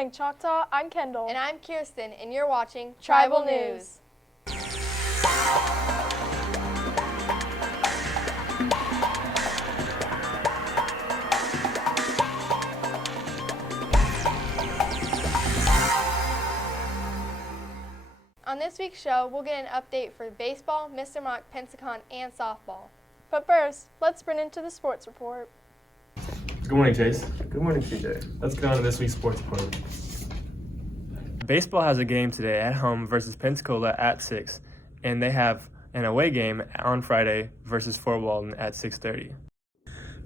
morning, Choctaw. I'm Kendall. And I'm Kirsten, and you're watching Tribal News. On this week's show, we'll get an update for baseball, Mr. Mach, PENSACON, and softball. But first, let's sprint into the sports report. Good morning, Chase. Good morning, CJ. Let's get on to this week's sports report. Baseball has a game today at home versus Pensacola at 6, and they have an away game on Friday versus Fort Walton at 6:30.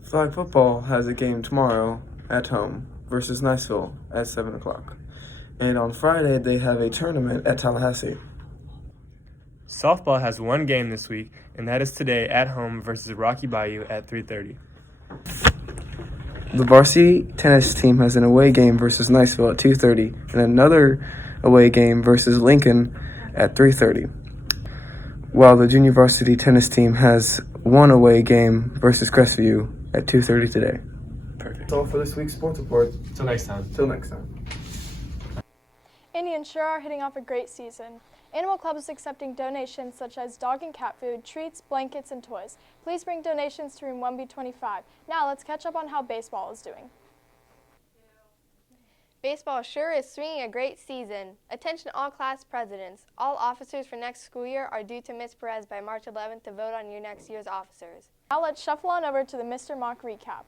Flag football has a game tomorrow at home versus Niceville at 7 o'clock. And on Friday, they have a tournament at Tallahassee. Softball has one game this week, and that is today at home versus Rocky Bayou at 3:30. The varsity tennis team has an away game versus Niceville at 2:30 and another away game versus Lincoln at 3:30. While the junior varsity tennis team has one away game versus Crestview at 2:30 today. Perfect. That's all for this week's sports report. Till next time. Till next time. Indians sure are hitting off a great season. Animal Club is accepting donations such as dog and cat food, treats, blankets, and toys. Please bring donations to room 1B25. Now let's catch up on how baseball is doing. Baseball sure is swinging a great season. Attention all class presidents. All officers for next school year are due to Ms. Perez by March 11th to vote on your next year's officers. Now let's shuffle on over to the Mr. Mach recap.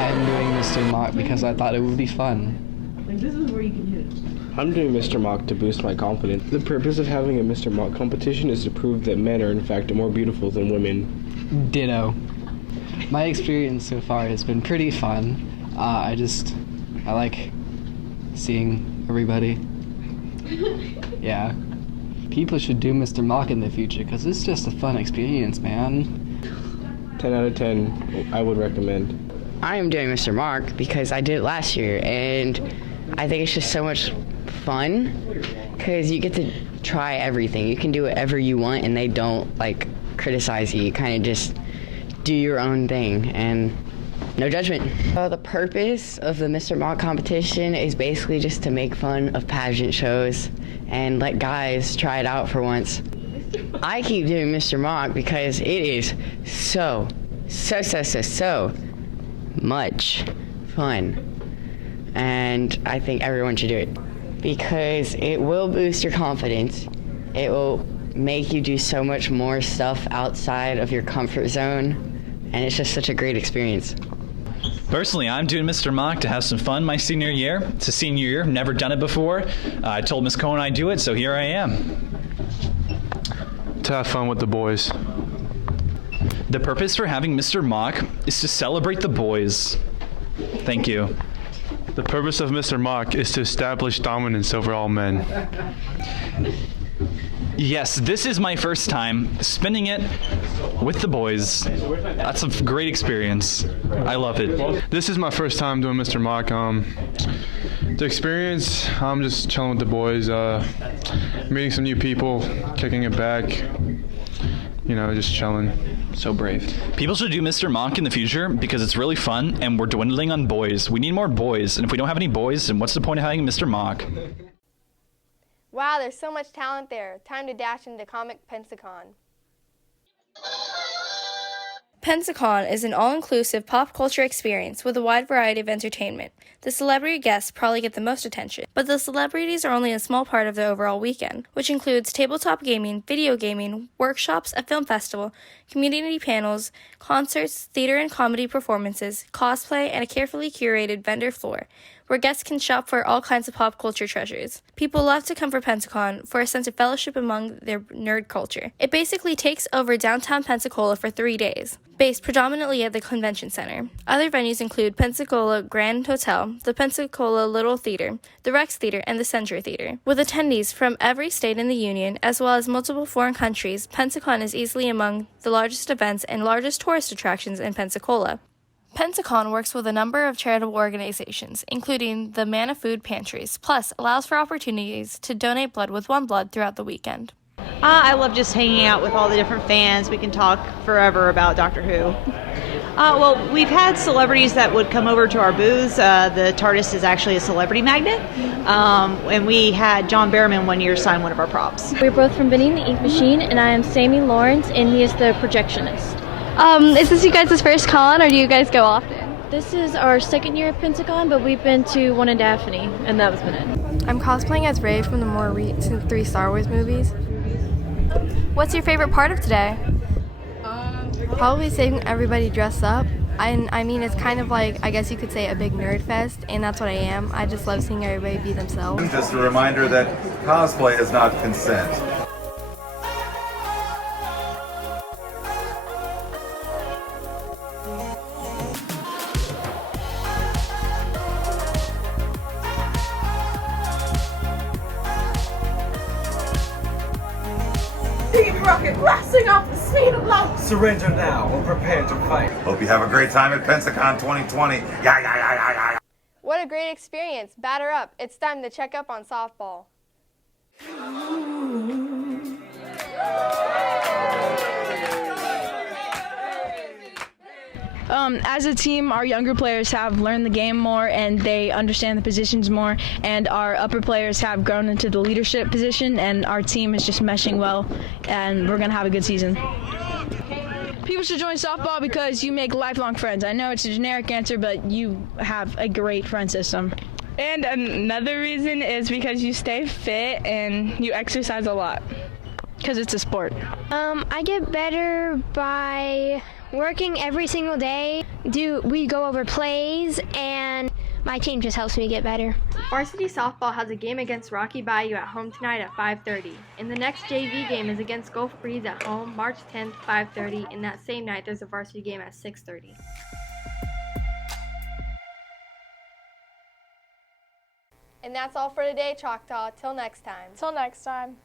I'm doing Mr. Mach because I thought it would be fun. I'm doing Mr. Mach to boost my confidence. The purpose of having a Mr. Mach competition is to prove that men are in fact more beautiful than women. Ditto. My experience so far has been pretty fun. I like seeing everybody. Yeah. People should do Mr. Mach in the future because it's just a fun experience, man. 10 out of 10, I would recommend. I am doing Mr. Mach because I did it last year, and I think it's just so much fun because you get to try everything. You can do whatever you want, and they don't criticize you. You kind of just do your own thing, and no judgment. The purpose of the Mr. Mach competition is basically just to make fun of pageant shows and let guys try it out for once. I keep doing Mr. Mach because it is so much fun, and I think everyone should do it because it will boost your confidence. It will make you do so much more stuff outside of your comfort zone, and it's just such a great experience. Personally, I'm doing Mr. Mach to have some fun my senior year. It's a senior year, never done it before. I told Miss Cohen I'd do it, so here I am. To have fun with the boys. The purpose for having Mr. Mach is to celebrate the boys. Thank you. The purpose of Mr. Mach is to establish dominance over all men. Yes, this is my first time spending it with the boys. That's a great experience. I love it. This is my first time doing Mr. Mach. The experience, I'm just chilling with the boys, meeting some new people, kicking it back, just chilling. So brave. People should do Mr. Mach in the future because it's really fun and we're dwindling on boys. We need more boys, and if we don't have any boys, then what's the point of having Mr. Mach? Wow, there's so much talent there. Time to dash into Comic PENSACON. PENSACON is an all-inclusive pop culture experience with a wide variety of entertainment. The celebrity guests probably get the most attention, but the celebrities are only a small part of the overall weekend, which includes tabletop gaming, video gaming, workshops, a film festival, community panels, concerts, theater and comedy performances, cosplay, and a carefully curated vendor floor, where guests can shop for all kinds of pop culture treasures. People love to come for PENSACON for a sense of fellowship among their nerd culture. It basically takes over downtown Pensacola for 3 days, based predominantly at the convention center. Other venues include Pensacola Grand Hotel, the Pensacola Little Theater, the Rex Theater, and the Century Theater. With attendees from every state in the Union, as well as multiple foreign countries, PENSACON is easily among the largest events and largest tourist attractions in Pensacola. PENSACON works with a number of charitable organizations, including the Manna Food Pantries, plus allows for opportunities to donate blood with One Blood throughout the weekend. I love just hanging out with all the different fans. We can talk forever about Doctor Who. Well, we've had celebrities that would come over to our booths. The TARDIS is actually a celebrity magnet. And we had John Barrowman one year sign one of our props. We're both from Benny and the Ink Machine, and I am Sammy Lawrence, and he is the projectionist. Is this you guys' first con, or do you guys go often? This is our second year at PENSACON, but we've been to one in Daphne, and that was been it. I'm cosplaying as Rey from the more recent 3 Star Wars movies. What's your favorite part of today? Probably seeing everybody dress up. I mean, it's kind of like, I guess you could say, a big nerd fest, and that's what I am. I just love seeing everybody be themselves. Just a reminder that cosplay is not consent. Team Rocket blasting off the speed of light! Surrender now or prepare to fight. Hope you have a great time at PensaCon 2020. Yeah. What a great experience. Batter up. It's time to check up on softball. As a team, our younger players have learned the game more and they understand the positions more, and our upper players have grown into the leadership position, and our team is just meshing well, and we're going to have a good season. People should join softball because you make lifelong friends. I know it's a generic answer, but you have a great friend system. And another reason is because you stay fit and you exercise a lot. Because it's a sport. I get better by working every single day. We go over plays, and my team just helps me get better. Varsity softball has a game against Rocky Bayou at home tonight at 5:30. And the next JV game is against Gulf Breeze at home March 10th, 5:30. And that same night there's a varsity game at 6:30. And that's all for today, Choctaw. Till next time. Till next time.